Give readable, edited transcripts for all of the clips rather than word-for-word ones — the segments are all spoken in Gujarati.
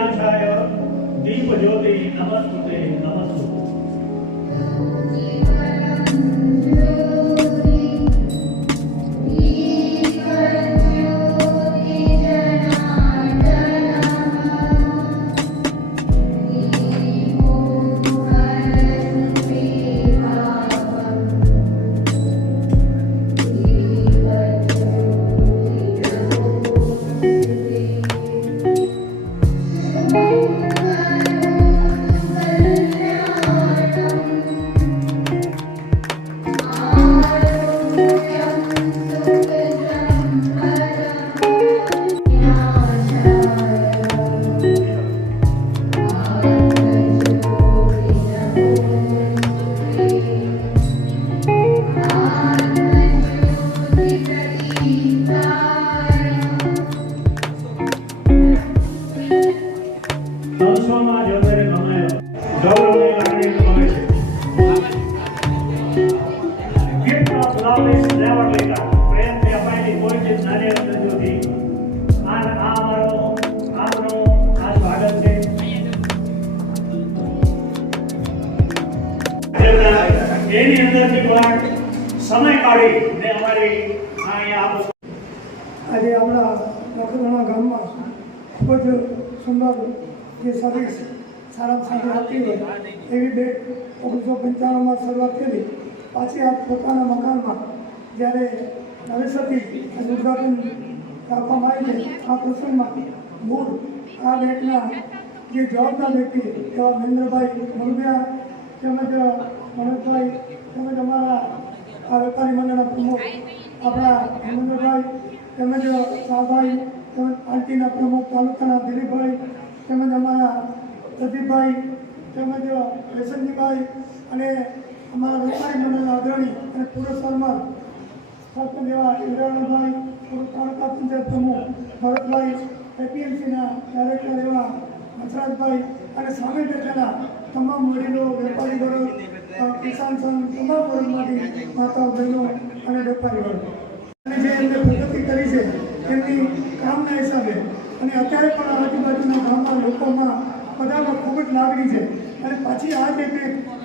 विनाशाय दीप ज्योति नमस्तुते नमस्तुते। समय काढ़ी ने हमारी आज अपना नखत्राणा गाम में खूब सुंदर जे सर्विस सारा साथ आती है एवं डेट 1995 में शुरुआत करी पाची आ पोताना मकान में जयरे नवेसरथी उद्घाटन કરવામાં આવી છે આ પ્રસંગમાં મૂળ આ બેટના જે જવાબદાર વ્યક્તિ એવા મહેન્દ્રભાઈ મુરબિયા તેમજ મનોજભાઈ તેમજ અમારા આ વેપારી મંડળના પ્રમુખ આપણા હેમંતભાઈ તેમજ શાહભાઈ તેમજ પાર્ટીના પ્રમુખ તાલુકાના દિલીપભાઈ તેમજ અમારા પ્રદીપભાઈ તેમજ રેશનજીભાઈ અને અમારા વેપારી મંડળના અગ્રણી અને પુરસ્કારમાં સરપંચ એવા ઇન્દ્રાણભાઈ તાલુકા પંચાયત પ્રમુખ ભરતભાઈ એપીએમસીના ડાયરેક્ટર એવા હંસરાજભાઈ અને સામે બેઠેલા તમામ વડીલો વેપારી વર્ગ કિસાન સંઘ તમામ વર્ગમાંથી માતાઓ બહેનો અને વેપારી વર્ગ અને જે એમને પ્રગતિ કરી છે એમની કામના હિસાબે અને અત્યારે પણ આજુબાજુના ગામના લોકોમાં બધામાં ખૂબ જ લાગણી છે અને પાછી આ જે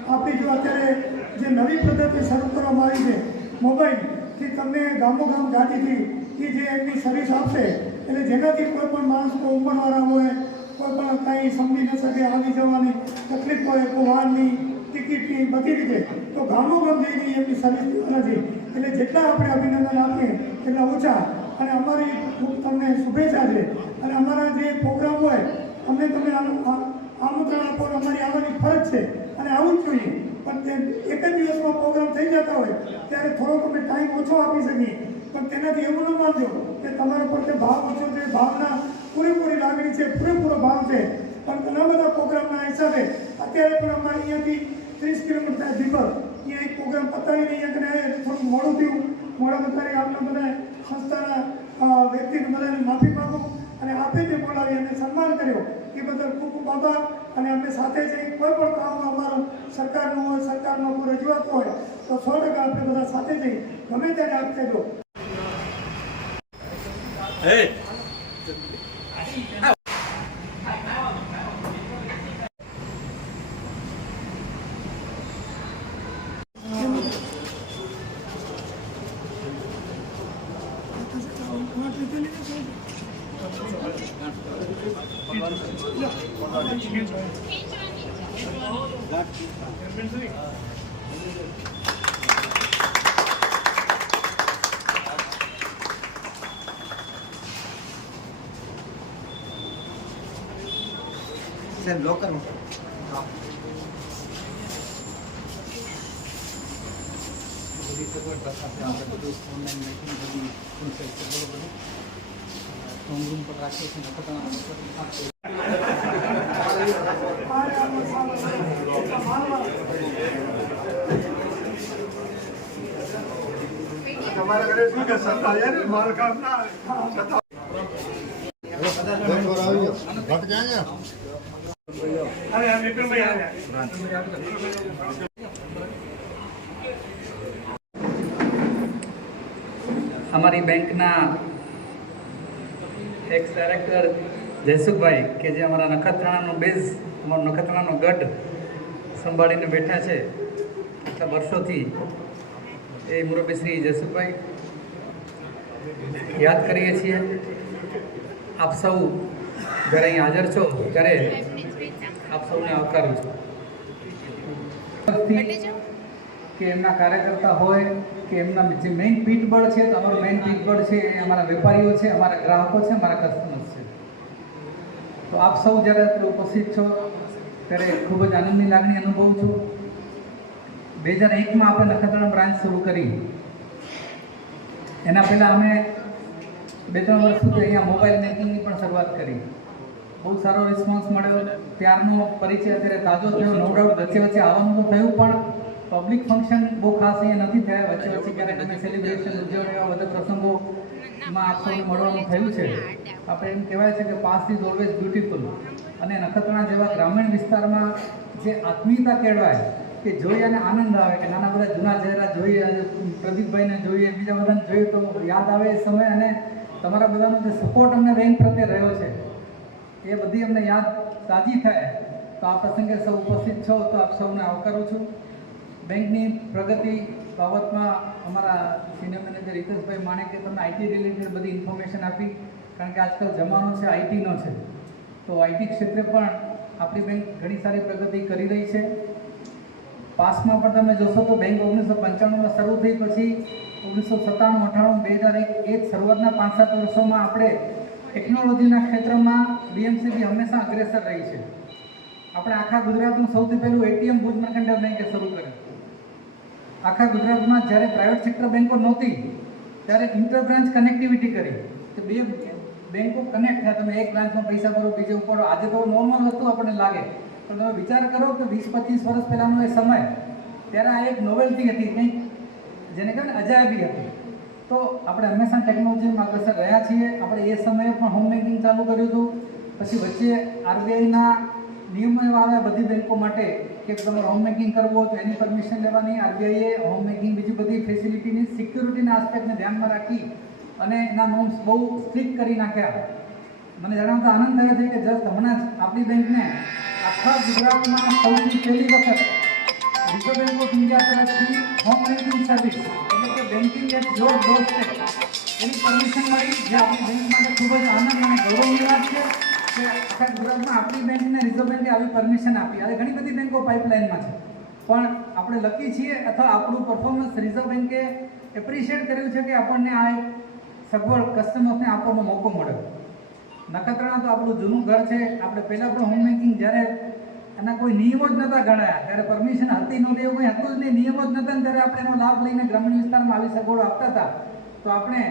આપણી જો અત્યારે જે નવી પદ્ધતિ શરૂ કરવામાં આવી છે મોબાઈલથી તમને ગામો ગામ ગાડીથી એ જે એમની સર્વિસ આપશે એટલે જેનાથી કોઈ પણ માણસ કોઈ ઉંમરવાળા હોય કોઈ પણ કાંઈ સમજી ન શકે આવી જવાની તકલીફ હોય કોઈ વાહનની ટિકિટની બધી રીતે તો ગામો ગામ જઈને એમની સર્વિસ નથી એટલે જેટલા આપણે અભિનંદન આપીએ એટલા ઓછા અને અમારી ખૂબ તમને શુભેચ્છા છે અને અમારા જે પ્રોગ્રામ હોય અમને તમને આમંત્રણ આપો અમારી આવવાની ફરજ છે અને આવવું જ જોઈએ પણ એક જ દિવસમાં પ્રોગ્રામ થઈ જતા હોય ત્યારે થોડોક અમે ટાઈમ ઓછો આપી શકીએ પણ તેનાથી એવું ન માનજો કે તમારા પ્રત્યે ભાવ ઓછો છે ભાવના પૂરેપૂરી લાગણી છે પૂરેપૂરો ભાવ છે પણ ઘણા બધા પ્રોગ્રામના હિસાબે અત્યારે પણ અમારે અહીંયાથી 30 કિલોમીટર દીપક અહીંયા એક પ્રોગ્રામ પતાવીને અહીંયા કને થોડું મોડું થયું મોડા બતાવી આપણા બધા સંસ્થાના વ્યક્તિને બધાની માફી માગું અને આપે જે બોલાવી અને સન્માન કર્યો એ બદલ ખૂબ ખૂબ આભાર અને અમે સાથે જઈ કોઈ પણ કામ અમારું સરકારનું હોય સરકારમાં કોઈ રજૂઆત હોય તો 100% આપણે બધા સાથે જઈ ગમે ત્યારે આપ કહેજો सर लॉकर होम रूम पर राखे हमारा घरे શું કે સત્તા યાર માર કામ ના घट जाएंगे अरे हम विक्रम भाई आ गए हमारी बैंक ना एक्स डायरेक्टर જયસુખભાઈ કે જે અમારા નખત્રાણાનો બેઝ, અમારો નખત્રાણાનો ગઢ સંભાળીને બેઠા છે એટલા વર્ષોથી, એ મુરબ્બી શ્રી જયસુખભાઈ યાદ કરીએ છીએ. આપ સૌ જ્યારે અહીં હાજર છો ત્યારે આપ સૌને આવકારું છું. કે એમના કાર્યકર્તા હોય કે એમના જે મેઇન પીઠબળ છે, તો અમારું મેઇન પીઠબળ છે એ અમારા વેપારીઓ છે, અમારા ગ્રાહકો છે, અમારા કસ્ટમર્સ છે. તો આપ સૌ જ્યારે અત્યારે ઉપસ્થિત છો ત્યારે ખૂબ જ આનંદની લાગણી અનુભવું છું. 2001માં આપણે નખત્રાણા બ્રાન્ચ શરૂ કરી. એના પહેલાં અમે 2-3 વર્ષ સુધી અહીંયા મોબાઈલ બેન્કિંગની પણ શરૂઆત કરી. બહુ સારો રિસ્પોન્સ મળ્યો. ત્યારનો પરિચય અત્યારે તાજો થયો. નો ડાઉટ વચ્ચે વચ્ચે આવવાનું તો થયું, પણ પબ્લિક ફંક્શન બહુ ખાસ અહીંયા નથી થયા. વચ્ચે વચ્ચે ક્યારેક અમે સેલિબ્રેશન ઉજવણી એવા બધા પ્રસંગોમાં આપ સૌને મળવાનું થયું છે. આપણે એમ કહેવાય છે કે પાસ્ટ ઇઝ ઓલવેઝ બ્યુટીફુલ. અને નખત્રાણા જેવા ગ્રામીણ વિસ્તારમાં જે આત્મીયતા કેળવાય, કે જોઈ અને આનંદ આવે કે નાના બધા જૂના ચહેરા જોઈએ, પ્રદીપભાઈને જોઈએ, બીજા બધાને જોઈએ તો યાદ આવે એ સમય. અને તમારા બધાનો જે સપોર્ટ અમને બેંક પ્રત્યે રહ્યો છે એ બધી અમને યાદ તાજી થાય. તો આ પ્રસંગે સૌ ઉપસ્થિત છો તો આપ સૌને આવકારું છું. બેંકની પ્રગતિ બાબતમાં અમારા સિનિયર મેનેજર હિતેશભાઈ માણેકે તમને આઈટી રિલેટેડ બધી ઇન્ફોર્મેશન આપી, કારણ કે આજકાલ જમાનો છે આઈટીનો છે. તો આઈટી ક્ષેત્રે પણ આપણી બેંક ઘણી સારી પ્રગતિ કરી રહી છે. પાસમાં પણ તમે જોશો તો બેંક 1995માં શરૂ થઈ, પછી 1997, 98, 2001 એ જ શરૂઆતના 5-7 વર્ષોમાં આપણે ટેકનોલોજીના ક્ષેત્રમાં બીએમસીબી હંમેશા અગ્રેસર રહી છે. આપણે આખા ગુજરાતનું સૌથી પહેલું એટીએમ ભુજ મર્કન્ટાઇલ બેંકે શરૂ કર્યું. આખા ગુજરાતમાં જ્યારે પ્રાઇવેટ સેક્ટર બેંકો નહોતી ત્યારે ઇન્ટર બ્રાન્ચ કનેક્ટિવિટી કરી. તો 2 બેંકો કનેક્ટ થયા. તમે એક બ્રાન્ચમાં પૈસા ભરો, બીજે ઉપાડો. આજે તો નોર્મલ વસ્તુ આપણને લાગે, પણ તમે વિચાર કરો કે 20-25 વર્ષ પહેલાંનો એ સમય, ત્યારે આ એક નોવેલ્ટી હતી, કંઈક જેને કહેવાય ને અજાયબી હતી. તો આપણે હંમેશા ટેકનોલોજીમાં અગ્રેસર રહ્યા છીએ. આપણે એ સમયે પણ હોમ બેન્કિંગ ચાલુ કર્યું હતું. પછી વચ્ચે આરબીઆઈના નિયમો એવા આવ્યા બધી બેંકો માટે કે તમારે હોમ બેન્કિંગ કરવું હોય તો એની પરમિશન લેવાની. આરબીઆઈએ હોમ બેન્કિંગ બીજી બધી ફેસિલિટીની સિક્યુરિટીના આસ્પેક્ટને ધ્યાનમાં રાખી અને એના નોર્મ્સ બહુ સ્ટ્રિક્ટ કરી નાખ્યા. મને જણાવતા આનંદ થયો છે કે જસ્ટ હમણાં જ આપણી બેંકને આખા ગુજરાતમાં સૌથી પહેલી વખત રિઝર્વ બેંક ઓફ ઇન્ડિયા તરફથી હોમ બેન્કિંગ સર્વિસ, એટલે કે બેન્કિંગ એટ યોર ડોરસ્ટેપ, એની પરમિશન મળી, જે આપણી બેંક માટે ખૂબ જ આનંદ અને ગૌરવની વાત છે કે આખા ગુજરાતમાં આપણી બેંકને રિઝર્વ બેંકે આવી પરમિશન આપી. આજે ઘણી બધી બેંકો પાઇપલાઇનમાં છે, પણ આપણે લકી છીએ અથવા આપણું પરફોર્મન્સ રિઝર્વ બેંકે એપ્રિશિએટ કર્યું છે કે આપણને આ એક સગવડ કસ્ટમર્સને આપવાનો મોકો મળ્યો. નખત્રાણા તો આપણું જૂનું ઘર છે. આપણે પહેલાં પણ હોમ બેન્કિંગ જ્યારે એના કોઈ નિયમો જ નહોતા ગણાયા, ત્યારે પરમિશન હતી નહોતી, એવું કંઈ હતું જ નહીં, નિયમો જ નહોતા, ત્યારે આપણે એનો લાભ લઈને ગ્રામીણ વિસ્તારમાં આવી સગવડો આપતા હતા. તો આપણે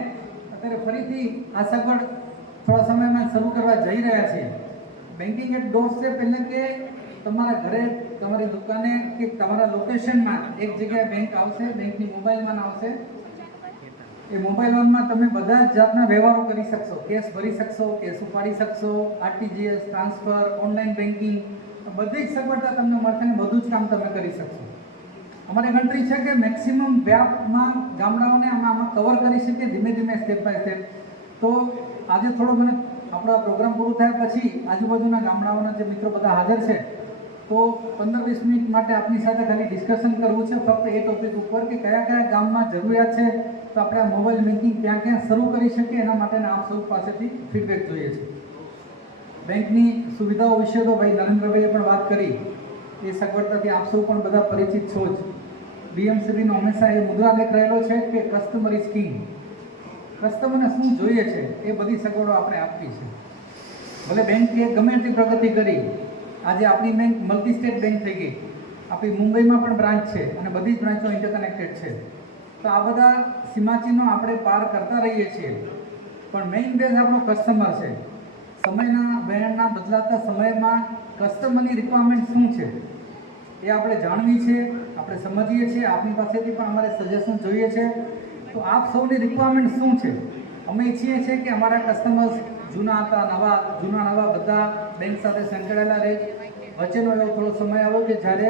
અત્યારે ફરીથી આ સગવડ થોડા સમયમાં શરૂ કરવા જઈ રહ્યા છીએ. બેન્કિંગ એટ ડોરસ્ટેપ એટલે કે તમારા ઘરે, તમારી દુકાને કે તમારા લોકેશનમાં એક જગ્યાએ બેંક આવશે. બેંકની મોબાઈલમાં આવશે. એ મોબાઈલમાં તમે બધા જ જાતના વ્યવહારો કરી શકશો. કેશ ભરી શકશો, કેશ ઉપાડી શકશો, આરટીજીએસ, ટ્રાન્સફર, ઓનલાઈન બેન્કિંગ, બધી જ સગવડતા તમને મળશે અને બધું જ કામ તમે કરી શકશો. અમારી ગણતરી છે કે મેક્સિમમ વ્યાપમાં ગામડાઓને આમાં કવર કરી શકીએ ધીમે ધીમે, સ્ટેપ બાય સ્ટેપ. તો આજે થોડો મને આપણો પ્રોગ્રામ પૂરો થયા પછી આજુબાજુના ગામડાઓના જે મિત્રો બધા હાજર છે, તો 15-20 મિનિટ માટે આપની સાથે ખાલી ડિસ્કશન કરવું છે ફક્ત એ ટોપિક ઉપર કે કયા કયા ગામમાં જરૂરિયાત છે, તો આપણે આ મોબાઈલ બેન્કિંગ ક્યાં ક્યાં શરૂ કરી શકીએ, એના માટેના આપ સૌ પાસેથી ફીડબેક જોઈએ છે. બેંકની સુવિધાઓ વિશે તો ભાઈ નરેન્દ્રભાઈએ પણ વાત કરી. એ સગવડતાથી આપ સૌ પણ બધા પરિચિત છો જ. બીએમસીબીનો હંમેશા એ મુદ્રાલેખ રહેલો છે કે કસ્ટમર ઇઝ કિંગ. કસ્ટમરને શું જોઈએ છે એ બધી સગવડો આપણે આપવી છે. ભલે બેંકે ગમે એટલી પ્રગતિ કરી, આજે આપણી બેંક મલ્ટી સ્ટેટ બેંક થઈ ગઈ. આપણી મુંબઈમાં પણ બ્રાન્ચ છે અને બધી જ બ્રાન્ચો ઇન્ટરકનેક્ટેડ છે. તો આ બધા સીમાચિહ્નો આપણે પાર કરતા રહીએ છીએ, પણ મેઇન બેઝ આપણો કસ્ટમર છે. સમયના વહેણના બદલાતા સમયમાં કસ્ટમરની રિક્વાયરમેન્ટ શું છે એ આપણે જાણવી છે, આપણે સમજીએ છીએ. આપની પાસેથી પણ અમારે સજેશન જોઈએ છે. તો આપ સૌની રિક્વાયરમેન્ટ શું છે? અમે ઈચ્છીએ છીએ કે અમારા કસ્ટમર્સ જૂના હતા, નવા બધા બેંક સાથે સંકળાયેલા રહે. વચ્ચેનો એવો થોડો સમય આવ્યો કે જ્યારે